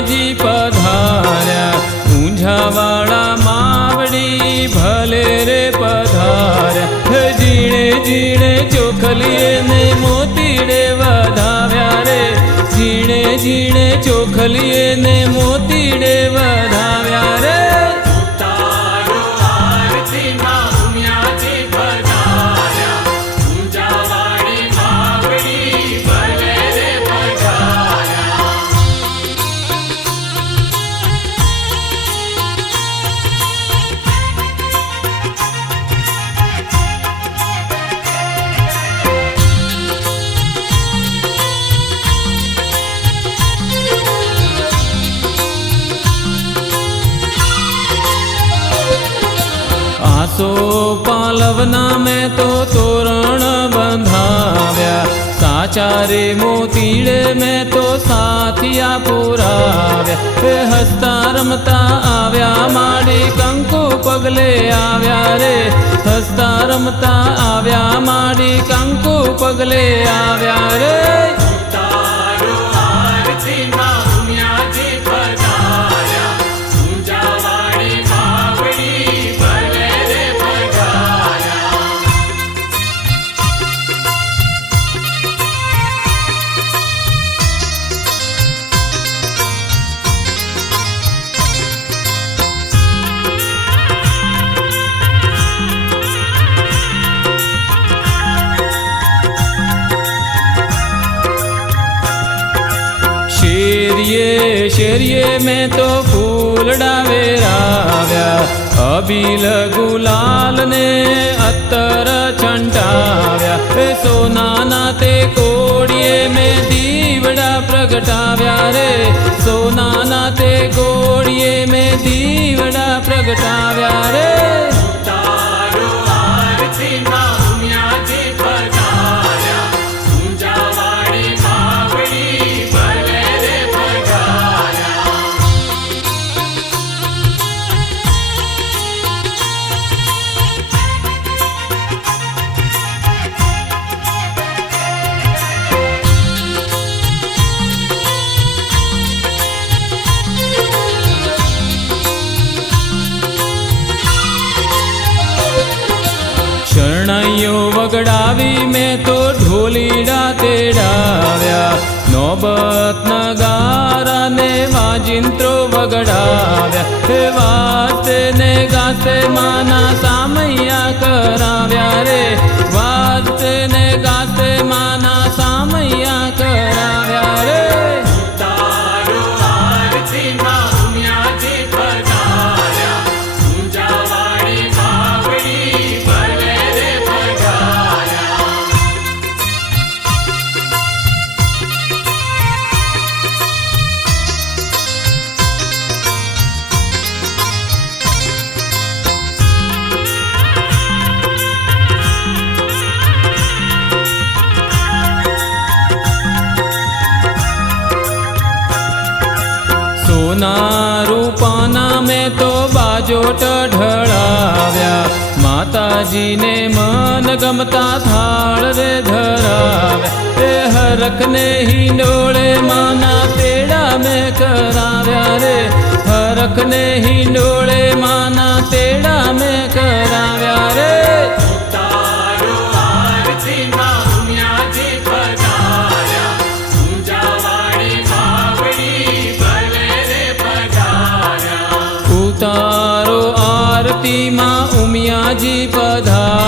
ઉમિયાજી પધાર્યા, ઊંઝાવાળા માવડી ભલે રે પધાર્યા, જીણે જીણે ચોખલીએ ને મોતીડે વધાવ્યા રે, જીણે જીણે ચોખલીએ ને મોતીડે વધાવ્યા રે. आसो पालवना में तो तोरण बंधाव्या, साचा रे मोतीड़े में तो साथिया पुराव्या, हसता रमता आव्या माड़ी कंकु पगले आव्या रे, हसता रमता आव्या माड़ी कंकु पगले आव्या रे. शेरिये में तो फूलड़ा वेराव्या, अबील गुलाल ने अत्तर छंटाव्या, सोनाना ते कोड़िए में दीवड़ा प्रगटाव्या रे, सोनाना ते कोड़िए में दीवड़ा प्रगटाव्या रे. शरणाइयो वगड़ावी में तो ढोलीड़ा तेड़ाव्या, नौबत नगारा ने वाजिंत्रो वगड़ाव्या, वास्ते ने गाते माना सामैया कराव्या रे, वास्ते ने गाते माना सामैया कराव्या रे. सोना रूपाना में तो बाजोट ढळाव्या, माताजी ने मन गमता थाळ रे धराव्या, हरख ने हिंडोळे माना तेड़ा में कराव्या रे, हरख ने हिंडोळे माना तेड़ा में कराव्या रे. उतारो आरती मां उमियाजी पधार्या,